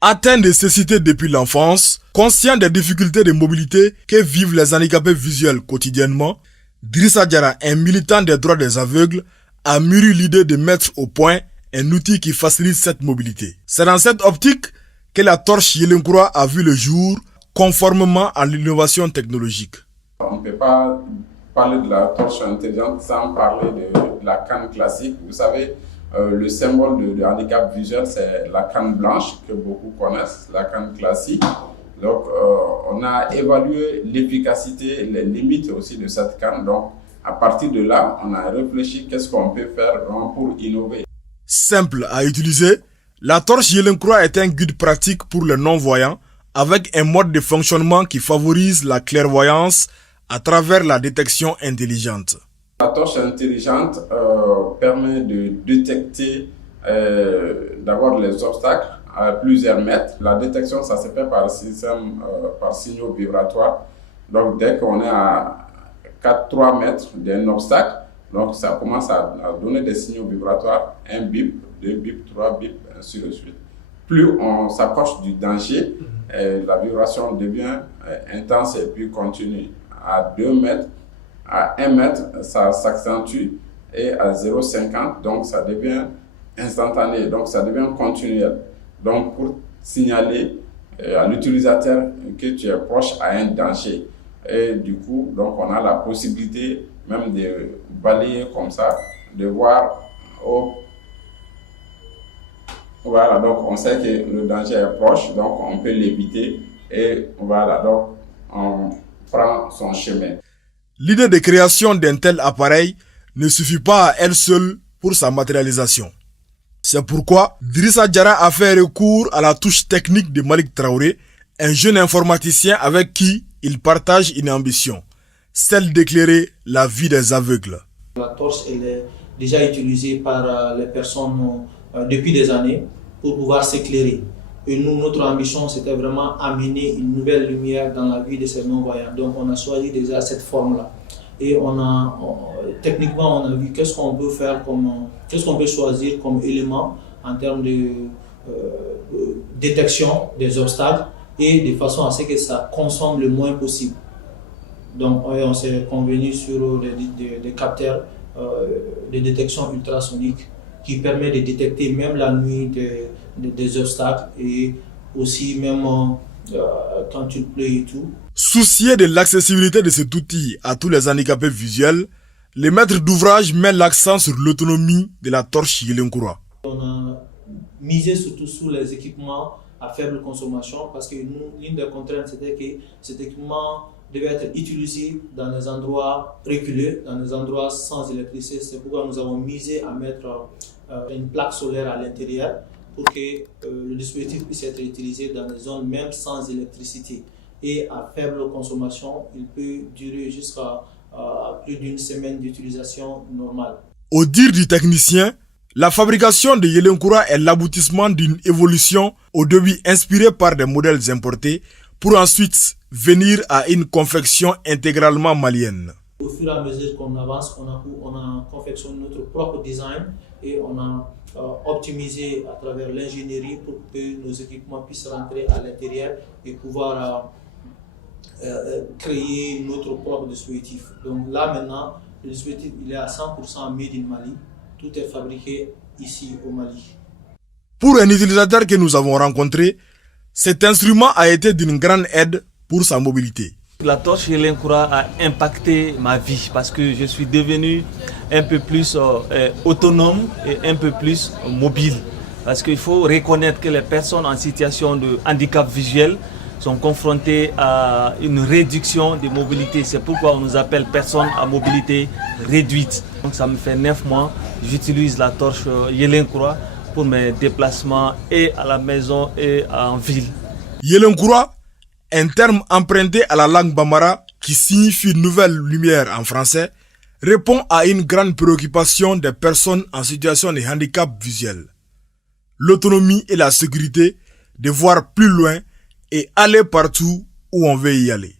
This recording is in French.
Atteint de cécité depuis l'enfance, conscient des difficultés de mobilité que vivent les handicapés visuels quotidiennement, Drissa Diarra, un militant des droits des aveugles, a mûri l'idée de mettre au point un outil qui facilite cette mobilité. C'est dans cette optique que la torche Yelenkura a vu le jour conformément à l'innovation technologique. On ne peut pas parler de la torche intelligente sans parler de la canne classique. Vous savez, le symbole de handicap visuel, c'est la canne blanche que beaucoup connaissent, la canne classique. Donc, on a évalué l'efficacité, les limites aussi de cette canne. Donc, à partir de là, on a réfléchi qu'est-ce qu'on peut faire pour innover. Simple à utiliser, la torche Yelenkura est un guide pratique pour les non-voyants avec un mode de fonctionnement qui favorise la clairvoyance à travers la détection intelligente. La torche intelligente permet de détecter d'abord les obstacles à plusieurs mètres. La détection, ça se fait par système, par signaux vibratoires. Donc, dès qu'on est à 3 mètres d'un obstacle, donc ça commence à donner des signaux vibratoires, un bip, 2 bips, 3 bips, ainsi de suite. Plus on s'approche du danger, la vibration devient intense et puis continue. À 2 mètres, à 1 mètre, ça s'accentue, et à 0,50, donc ça devient instantané, donc ça devient continuel. Donc pour signaler à l'utilisateur que tu es proche à un danger. Et du coup, donc on a la possibilité même de balayer comme ça, de voir, voilà, donc on sait que le danger est proche, donc on peut l'éviter et voilà, donc on prend son chemin. L'idée de création d'un tel appareil ne suffit pas à elle seule pour sa matérialisation. C'est pourquoi Drissa Diarra a fait recours à la touche technique de Malik Traoré, un jeune informaticien avec qui il partage une ambition, celle d'éclairer la vie des aveugles. La torche elle est déjà utilisée par les personnes depuis des années pour pouvoir s'éclairer. Et nous, notre ambition, c'était vraiment amener une nouvelle lumière dans la vie de ces non-voyants. Donc, on a choisi déjà cette forme-là. Et techniquement, on a vu qu'est-ce qu'on peut faire, qu'est-ce qu'on peut choisir comme élément en termes de détection des obstacles et de façon à ce que ça consomme le moins possible. Donc, on s'est convenu sur des capteurs de détection ultrasonique qui permet de détecter même la nuit des obstacles et aussi même quand il pleut et tout. Soucié de l'accessibilité de cet outil à tous les handicapés visuels, le maître d'ouvrage met l'accent sur l'autonomie de la torche Yelenkura. On a misé surtout sur les équipements à faible consommation parce que nous, l'une des contraintes, c'était que cet équipement devait être utilisé dans des endroits reculés, dans des endroits sans électricité. C'est pourquoi nous avons misé à mettre une plaque solaire à l'intérieur pour que le dispositif puisse être utilisé dans des zones même sans électricité. Et à faible consommation, il peut durer jusqu'à plus d'une semaine d'utilisation normale. Au dire du technicien, la fabrication de Yelenkura est l'aboutissement d'une évolution au début inspirée par des modèles importés pour ensuite venir à une confection intégralement malienne. Au fur et à mesure qu'on avance, on a confectionné notre propre design et on a optimisé à travers l'ingénierie pour que nos équipements puissent rentrer à l'intérieur et pouvoir créer notre propre dispositif. Donc là maintenant, le dispositif il est à 100% made in Mali. Tout est fabriqué ici au Mali. Pour un utilisateur que nous avons rencontré, cet instrument a été d'une grande aide pour sa mobilité. La torche Yelenkura a impacté ma vie parce que je suis devenu un peu plus autonome et un peu plus mobile. Parce qu'il faut reconnaître que les personnes en situation de handicap visuel sont confrontées à une réduction de mobilité. C'est pourquoi on nous appelle personnes à mobilité réduite. Donc ça me fait 9 mois, j'utilise la torche Yelenkura pour mes déplacements et à la maison et en ville. Yelenkura, un terme emprunté à la langue bambara qui signifie nouvelle lumière en français, répond à une grande préoccupation des personnes en situation de handicap visuel. L'autonomie et la sécurité de voir plus loin et aller partout où on veut y aller.